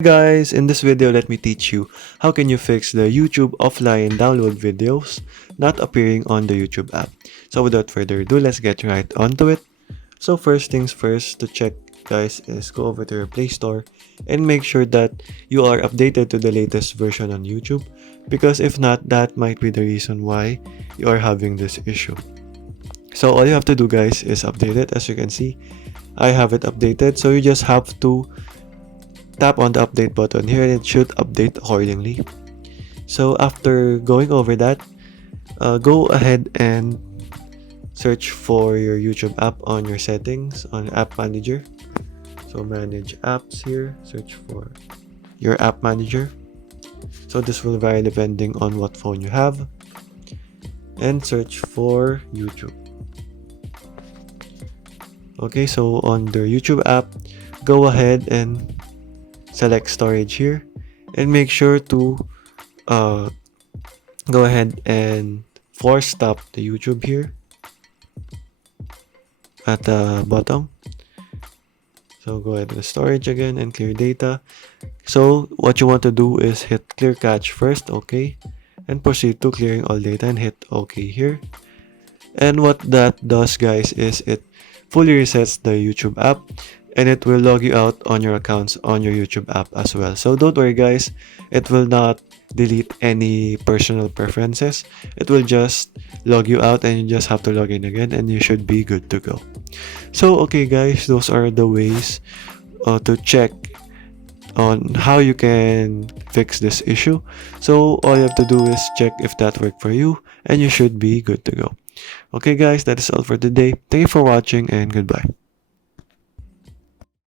Guys, in this video let me teach you how can you fix the YouTube offline download videos not appearing on the YouTube app. So without further ado, let's get right onto it. So first things first, to check guys is go over to your Play Store and make sure that you are updated to the latest version on YouTube, because if not, that might be the reason why you are having this issue. So all you have to do guys is update it. As you can see, I have it updated, so you just have to tap on the update button here and it should update accordingly. So after going over that, go ahead and search for your YouTube app on your settings on App Manager. So manage apps here, search for your app manager. So this will vary depending on what phone you have, and search for YouTube. Okay, so on the YouTube app, go ahead and select storage here and make sure to go ahead and force stop the YouTube here at the bottom. So go ahead to the storage again and clear data. So what you want to do is hit clear cache first, okay, and proceed to clearing all data and hit OK here. And what that does guys is it fully resets the YouTube app and it will log you out on your accounts on your YouTube app as well. So don't worry guys, it will not delete any personal preferences. It will just log you out and you just have to log in again and you should be good to go. So okay guys, those are the ways to check on how you can fix this issue. So all you have to do is check if that worked for you and you should be good to go. Okay guys, that is all for today. Thank you for watching and goodbye.